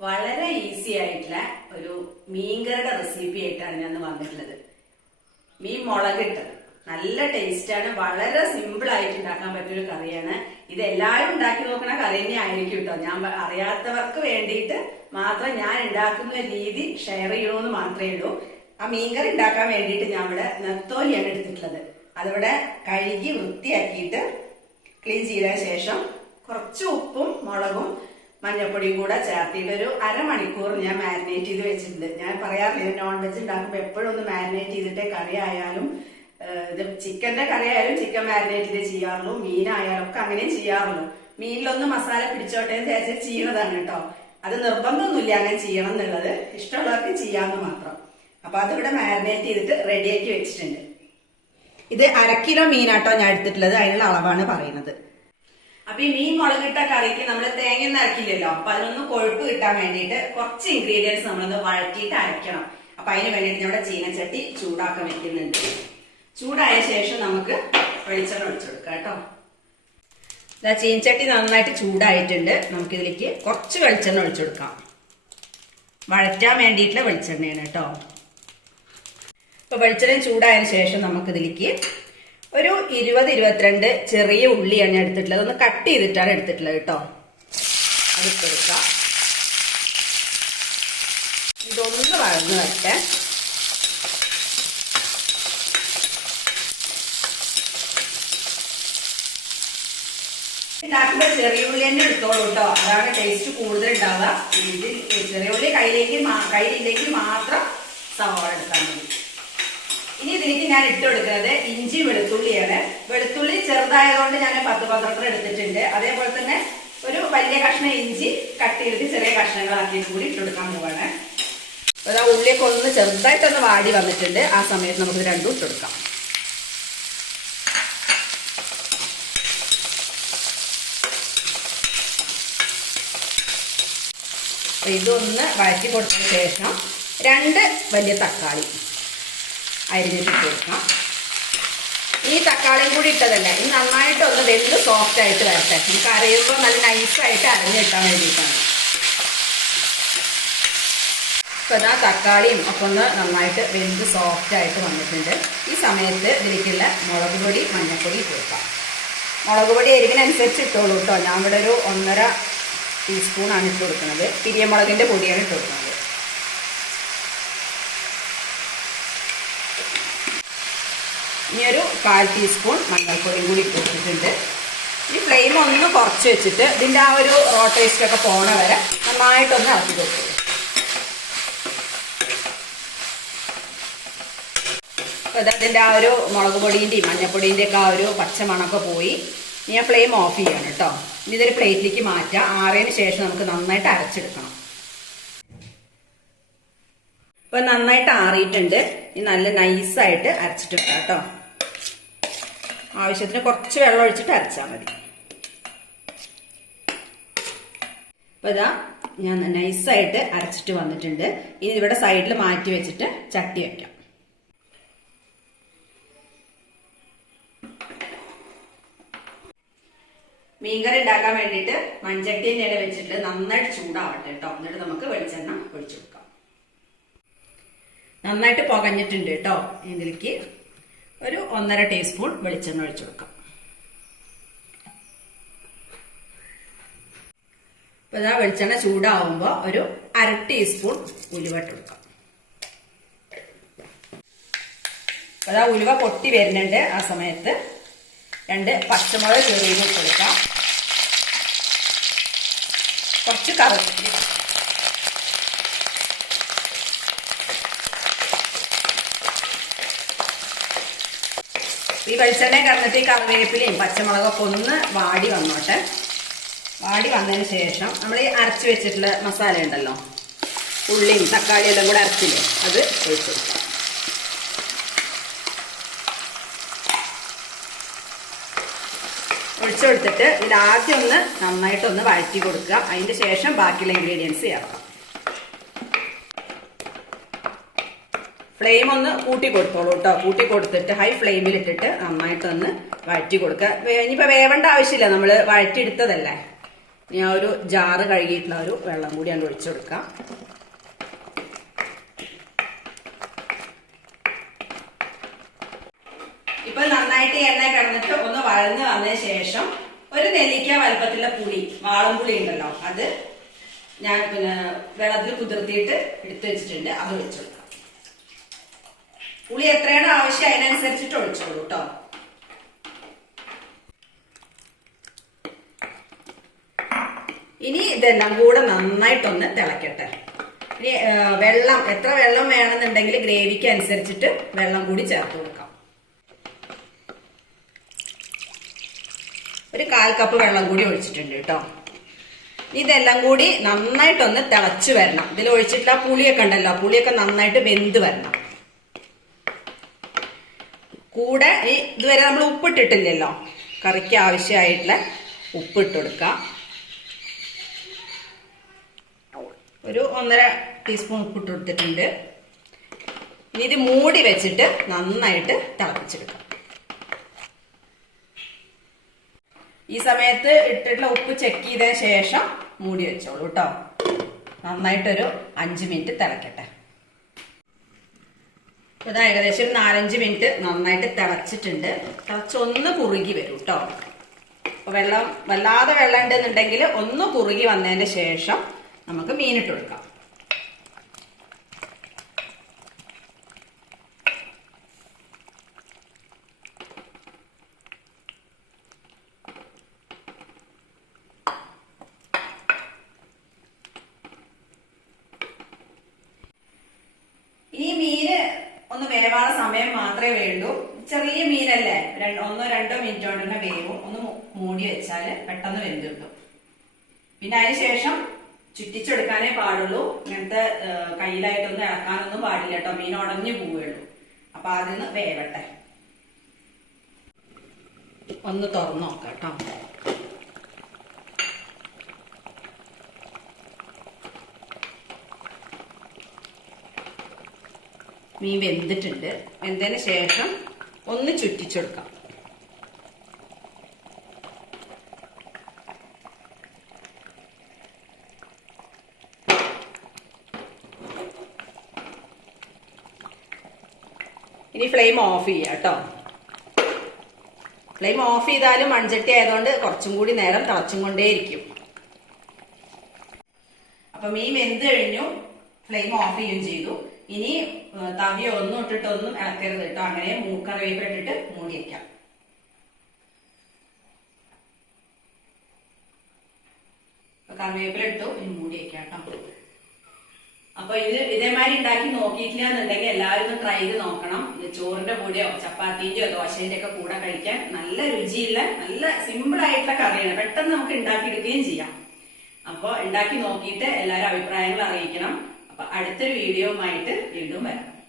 വളരെ ഈസി ആയിട്ടുള്ള ഒരു മീൻകറിയുടെ റെസിപ്പി ആയിട്ടാണ് ഞാൻ വന്നിട്ടുള്ളത്. മീൻ മുളകിട്ട് നല്ല ടേസ്റ്റ് ആണ് വളരെ സിമ്പിൾ ആയിട്ട് ഉണ്ടാക്കാൻ പറ്റിയൊരു കറിയാണ്. ഇത് എല്ലാവരും ഉണ്ടാക്കി നോക്കണ കറി തന്നെ ആയിരിക്കും കേട്ടോ ഞാൻ അറിയാത്തവർക്ക് വേണ്ടിയിട്ട് മാത്രം ഞാൻ ഉണ്ടാക്കുന്ന രീതി ഷെയർ ചെയ്യണമെന്ന് മാത്രമേ ഉള്ളൂ. ആ മീൻകറി ഉണ്ടാക്കാൻ വേണ്ടിയിട്ട് ഞാൻ ഇവിടെ നെത്തോലിയാണ് എടുത്തിട്ടുള്ളത്. അതിവിടെ കഴുകി വൃത്തിയാക്കിയിട്ട് ക്ലീൻ ചെയ്ത ശേഷം കുറച്ച് ഉപ്പും മുളകും മഞ്ഞപ്പൊടിയും കൂടെ ചേർത്തിട്ട് ഒരു അരമണിക്കൂർ ഞാൻ മാരിനേറ്റ് ചെയ്ത് വെച്ചിട്ടുണ്ട്. ഞാൻ പറയാറില്ല നോൺ വെജ് ഉണ്ടാക്കുമ്പോൾ എപ്പോഴും ഒന്ന് മാരിനേറ്റ് ചെയ്തിട്ടേ കറി ആയാലും ചിക്കന്റെ കറി ആയാലും ചിക്കൻ മാരിനേറ്റിന്റെ ചെയ്യാറുള്ളൂ മീനായാലും ഒക്കെ അങ്ങനെ ചെയ്യാറുള്ളൂ. മീനിലൊന്ന് മസാല പിടിച്ചോട്ടെ എന്ന് ചേച്ചി ചെയ്യണതാണ് കേട്ടോ. അത് നിർബന്ധമൊന്നുമില്ല അങ്ങനെ ചെയ്യണം എന്നുള്ളത്. ഇഷ്ടമുള്ളവർക്ക് ചെയ്യാമെന്ന് മാത്രം. അപ്പൊ അതിവിടെ മാരിനേറ്റ് ചെയ്തിട്ട് റെഡിയാക്കി വെച്ചിട്ടുണ്ട്. ഇത് അരക്കിലോ കിലോ മീനാട്ടോ ഞാൻ എടുത്തിട്ടുള്ളത്. അതിനുള്ള അളവാണ് പറയുന്നത്. അപ്പൊ ഈ മീൻ മുളകിട്ട കറിക്ക് നമ്മൾ തേങ്ങ ഒന്നും അരക്കില്ലല്ലോ. അപ്പൊ അതിനൊന്ന് കൊഴുപ്പ് കിട്ടാൻ വേണ്ടിയിട്ട് കുറച്ച് ഇൻഗ്രീഡിയൻസ് നമ്മളൊന്ന് വഴറ്റിയിട്ട് അരയ്ക്കണം. അപ്പൊ അതിന് വേണ്ടിയിട്ട് നമ്മുടെ ചീനച്ചട്ടി ചൂടാക്കാൻ വെക്കുന്നുണ്ട്. ചൂടായ ശേഷം നമുക്ക് വെളിച്ചെണ്ണ ഒഴിച്ചു കൊടുക്കാം കേട്ടോ. ഇതാ ചീനച്ചട്ടി നന്നായിട്ട് ചൂടായിട്ടുണ്ട്. നമുക്കിതിലേക്ക് കുറച്ച് വെളിച്ചെണ്ണ ഒഴിച്ചു കൊടുക്കാം വഴറ്റാൻ വേണ്ടിയിട്ടുള്ള വെളിച്ചെണ്ണയാണ് കേട്ടോ. ഇപ്പൊ വെളിച്ചെണ്ണ ചൂടായതിനു ശേഷം നമുക്കിതിലേക്ക് ഒരു ഇരുപത് ഇരുപത്തിരണ്ട് ചെറിയ ഉള്ളിയാണ് എടുത്തിട്ടുള്ളത്. ഒന്ന് കട്ട് ചെയ്തിട്ടാണ് എടുത്തിട്ടുള്ളത് കേട്ടോ. അതിട്ടെടുക്കാം ഇതൊന്ന് വഴന്ന് വരട്ടെ. ഉണ്ടാക്കുമ്പോ ചെറിയ ഉള്ളി തന്നെ എടുത്തോളൂ കേട്ടോ അതാണ് ടേസ്റ്റ് കൂടുതൽ ഉണ്ടാവുക ഇതിൽ ചെറിയ ഉള്ളി കയ്യിലേക്ക് കയ്യിലില്ലെങ്കിൽ മാത്രം സവാള എടുത്താൽ മതി. ഇനി ഇതിലേക്ക് ഞാൻ ഇട്ട് കൊടുക്കുന്നത് ഇഞ്ചി വെളുത്തുള്ളിയാണ്. വെളുത്തുള്ളി ചെറുതായതുകൊണ്ട് ഞാൻ പത്ത് പന്ത്രണ്ട് എടുത്തിട്ടുണ്ട്. അതേപോലെ തന്നെ ഒരു വലിയ കഷ്ണം ഇഞ്ചി കട്ട് ചെയ്തിട്ട് ചെറിയ കഷ്ണങ്ങളാക്കി കൂടി ഇട്ട് കൊടുക്കാൻ പോവാണ്. ആ ഉള്ളിയൊക്കെ ഒന്ന് ചെറുതായിട്ടൊന്ന് വാടി വന്നിട്ടുണ്ട്. ആ സമയത്ത് നമുക്ക് രണ്ടും ഇട്ട് കൊടുക്കാം. അപ്പൊ ഇതൊന്ന് വഴറ്റി കൊടുത്തതിന് ശേഷം രണ്ട് വലിയ തക്കാളി അരിഞ്ഞിട്ട് കൊടുക്കാം. ഈ തക്കാളിയും കൂടി ഇട്ടതല്ലേ ഇത് നന്നായിട്ട് ഒന്ന് വെന്ത് സോഫ്റ്റ് ആയിട്ട് വരട്ടെ. നമുക്ക് അറിയുമ്പോൾ നല്ല നൈസായിട്ട് അരിഞ്ഞിട്ടാൻ വേണ്ടിയിട്ടാണ്. ഇപ്പൊ ഇതാ തക്കാളിയും ഒക്കെ ഒന്ന് നന്നായിട്ട് വെന്ത് സോഫ്റ്റ് ആയിട്ട് വന്നിട്ടുണ്ട്. ഈ സമയത്ത് ഇതിലേക്കുള്ള മുളക് പൊടി മഞ്ഞൾപ്പൊടി കൊടുക്കാം. മുളക് പൊടി എരിവിനനുസരിച്ച് ഇട്ടോളൂ കേട്ടോ. ഞാൻ ഇവിടെ ഒരു ഒന്നര ടീസ്പൂണാണ് ഇട്ട് കൊടുക്കുന്നത്. പിരിയമുളകിന്റെ പൊടിയാണ് ഇട്ട് കൊടുക്കുന്നത്. ഇനി ഒരു കാൽ ടീസ്പൂൺ മഞ്ഞൾപ്പൊടിയും കൂടി ഇട്ട് കൊടുത്തിട്ടുണ്ട്. ഈ ഫ്ലെയിം ഒന്ന് കുറച്ച് വെച്ചിട്ട് ഇതിന്റെ ആ ഒരു റോ ടേസ്റ്റൊക്കെ പോണ വരെ നന്നായിട്ടൊന്ന് ഇറക്കി കൊടുക്കും അപ്പോൾ ഇതിന്റെ ആ ഒരു മുളക് പൊടിന്റെയും മഞ്ഞൾപ്പൊടീന്റെ ഒക്കെ ആ ഒരു പച്ചമണമൊക്കെ പോയി. ഞാൻ ഫ്ലെയിം ഓഫ് ചെയ്യണം കേട്ടോ. ഇനി ഇതൊരു പ്ലേറ്റിലേക്ക് മാറ്റുക ആറിയതിന് ശേഷം നമുക്ക് നന്നായിട്ട് അരച്ചെടുക്കണം. ഇപ്പൊ നന്നായിട്ട് ആറിയിട്ടുണ്ട്. ഇനി നല്ല നൈസായിട്ട് അരച്ചിട്ടുണ്ട് കേട്ടോ. ആവശ്യത്തിന് കുറച്ച് വെള്ളം ഒഴിച്ചിട്ട് അരച്ചാൽ മതി. ഇപ്പൊ ഇതാ ഞാൻ നൈസായിട്ട് അരച്ചിട്ട് വന്നിട്ടുണ്ട്. ഇനി ഇവിടെ സൈഡിൽ മാറ്റി വെച്ചിട്ട് ചട്ടി വെക്കാം. മീൻകറി ഉണ്ടാക്കാൻ വേണ്ടിയിട്ട് മൺചട്ടി ഇല വെച്ചിട്ട് നന്നായിട്ട് ചൂടാവട്ടെ കേട്ടോ. എന്നിട്ട് നമുക്ക് വെളിച്ചെണ്ണ ഒഴിച്ചു കൊടുക്കാം. നന്നായിട്ട് പുകഞ്ഞിട്ടുണ്ട് കേട്ടോ. ഇതിലേക്ക് ഒരു ഒന്നര ടീസ്പൂൺ വെളിച്ചെണ്ണ ഒഴിച്ചു കൊടുക്കാം. അപ്പൊ ഇതാ വെളിച്ചെണ്ണ ചൂടാവുമ്പോൾ ഒരു അര ടീസ്പൂൺ ഉലുവട്ട് കൊടുക്കാം. അതാ ഉലുവ പൊട്ടി വരുന്നുണ്ട് ആ സമയത്ത്. രണ്ട് പച്ചമുളക് ചെറിയത് കൊടുക്കാം. കുറച്ച് കറുപ്പില്ല ഈ വെളിച്ചെണ്ണ കറന്നിട്ട് ഈ കറിവേപ്പിലയും പച്ചമുളകൊക്കെ ഒന്ന് വാടി വന്നോട്ടെ. വാടി വന്നതിന് ശേഷം നമ്മൾ ഈ അരച്ച് വെച്ചിട്ടുള്ള മസാല ഉണ്ടല്ലോ. ഉള്ളിയും തക്കാളിയും എല്ലാം കൂടെ അരച്ചില്ലേ? അത് ഒഴിച്ചു കൊടുക്കാം. പൊടിച്ചെടുത്തിട്ട് ഇതിൽ ആദ്യം ഒന്ന് നന്നായിട്ടൊന്ന് വഴറ്റി കൊടുക്കുക. അതിന്റെ ശേഷം ബാക്കിയുള്ള ഇൻഗ്രീഡിയൻസ് ചേർക്കാം ഫ്ലെയിം ഒന്ന് കൂട്ടി കൊടുത്തോളൂ കേട്ടോ കൂട്ടി കൊടുത്തിട്ട് ഹൈ ഫ്ലെയിമിലിട്ടിട്ട് നന്നായിട്ടൊന്ന് വഴറ്റി കൊടുക്കുക. ഇനിയിപ്പോൾ വേവേണ്ട ആവശ്യമില്ല. നമ്മൾ വഴറ്റിയെടുത്തതല്ലേ. ഞാൻ ഒരു ജാറ് കഴുകിയിട്ടുള്ള ഒരു വെള്ളം കൂടി അങ്ങ് ഒഴിച്ചു കൊടുക്കാം. വഴന്ന് വന്നതിന് ശേഷം ഒരു നെല്ലിക്ക വലുപ്പത്തിലുള്ള പുളി വാളം പുളി ഉണ്ടല്ലോ അത് ഞാൻ പിന്നെ വെള്ളത്തിൽ കുതിർത്തിയിട്ട് എടുത്തു വെച്ചിട്ടുണ്ട് അത് ഒഴിച്ചോളാം പുളി എത്രയാണ് ആവശ്യം അതിനനുസരിച്ചിട്ട് ഒഴിച്ചോളൂ കേട്ടോ. ഇനി ഇതെല്ലാം കൂടെ നന്നായിട്ടൊന്ന് തിളക്കട്ടെ. ഇനി വെള്ളം എത്ര വെള്ളം വേണമെന്നുണ്ടെങ്കിൽ ഗ്രേവിക്ക് അനുസരിച്ചിട്ട് വെള്ളം കൂടി ചേർത്ത് കൊടുക്കാം. ഒരു കാൽ കപ്പ് വെള്ളം കൂടി ഒഴിച്ചിട്ടുണ്ട് കേട്ടോ. ഇതെല്ലാം കൂടി നന്നായിട്ടൊന്ന് തിളച്ച് വരണം. ഇതിൽ ഒഴിച്ചിട്ടുള്ള പുളിയൊക്കെ ഉണ്ടല്ലോ പുളിയൊക്കെ നന്നായിട്ട് വെന്ത് വരണം. കൂടെ ഈ ഇതുവരെ നമ്മൾ ഉപ്പിട്ടിട്ടില്ലല്ലോ. കറിക്ക് ആവശ്യമായിട്ടുള്ള ഉപ്പിട്ട് ഒരു ഒന്നര ടീസ്പൂൺ ഉപ്പിട്ട് കൊടുത്തിട്ടുണ്ട്. ഇനി ഇത് മൂടി വെച്ചിട്ട് നന്നായിട്ട് തിളപ്പിച്ചെടുക്കാം. ഈ സമയത്ത് ഇട്ടിട്ടുള്ള ഉപ്പ് ചെക്ക് ചെയ്ത ശേഷം മൂടി വെച്ചോളൂ കേട്ടോ നന്നായിട്ടൊരു അഞ്ച് മിനിറ്റ് തിളക്കട്ടെ. ഇതാ ഏകദേശം ഒരു നാലഞ്ച് മിനിറ്റ് നന്നായിട്ട് തിളച്ചിട്ടുണ്ട്. തിളച്ചൊന്ന് കുറുകി വരും കേട്ടോ വെള്ളം വല്ലാതെ വെള്ളം ഉണ്ടെന്നുണ്ടെങ്കിൽ ഒന്ന് കുറുകി വന്നതിന് ശേഷം നമുക്ക് മീനിട്ട് കൊടുക്കാം ഈ മീന് ഒന്ന് വേവാനുള്ള സമയം മാത്രമേ വേണ്ടൂ. ചെറിയ മീനല്ലേ? ഒന്നോ രണ്ടോ മിനിറ്റ് കൊണ്ട് തന്നെ വേവും. ഒന്ന് മൂടി വെച്ചാൽ പെട്ടെന്ന് വെന്ത് കിട്ടും. പിന്നെ അതിന് ശേഷം ചുറ്റിച്ചെടുക്കാനേ പാടുള്ളൂ. ഇങ്ങനത്തെ കയ്യിലായിട്ടൊന്നും ഇറക്കാനൊന്നും പാടില്ല കേട്ടോ. മീൻ ഉടഞ്ഞു പോവുള്ളൂ അപ്പൊ അതിന്ന് വേവട്ടെ. ഒന്ന് തുറന്നു നോക്കാം കേട്ടോ. മീൻ വെന്തിട്ടുണ്ട്. വെന്തതിന് ശേഷം ഒന്ന് ചുറ്റിച്ചെടുക്കാം. ഇനി ഫ്ലെയിം ഓഫ് ചെയ്യാം കേട്ടോ. ഫ്ലെയിം ഓഫ് ചെയ്താലും മൺചട്ടി ആയതുകൊണ്ട് കുറച്ചും കൂടി നേരം തിളച്ചും കൊണ്ടേയിരിക്കും. അപ്പൊ മീൻ വെന്ത് കഴിഞ്ഞു. ഫ്ലെയിം ഓഫ് ചെയ്യുകയും ചെയ്തു. ഇനി തവിയോ ഒന്നും ഇട്ടിട്ട് ഒന്നും ഇളക്കരുത് കേട്ടോ. അങ്ങനെ മൂക്കറിവേപ്പ് ഇട്ടിട്ട് മൂടി അപ്പൊ കറിവേപ്പില ഇട്ടു ഇനി മൂടി വെക്കാം കേട്ടോ. അപ്പൊ ഇത് ഇതേമാതിരി ഉണ്ടാക്കി നോക്കിയിട്ടില്ല എന്നുണ്ടെങ്കിൽ എല്ലാവരും ട്രൈ ചെയ്ത് നോക്കണം. ഇത് ചോറിന്റെ കൂടെയോ ചപ്പാത്തിന്റെയോ ദോശന്റെ ഒക്കെ കൂടെ കഴിക്കാൻ നല്ല രുചിയുള്ള നല്ല സിമ്പിൾ ആയിട്ടുള്ള കറിയാണ്. പെട്ടെന്ന് നമുക്ക് ഉണ്ടാക്കിയെടുക്കുകയും ചെയ്യാം. അപ്പൊ ഉണ്ടാക്കി നോക്കിയിട്ട് എല്ലാവരും അഭിപ്രായങ്ങൾ അറിയിക്കണം. അപ്പൊ അടുത്തൊരു ആയിട്ട് വീണ്ടും വരാം.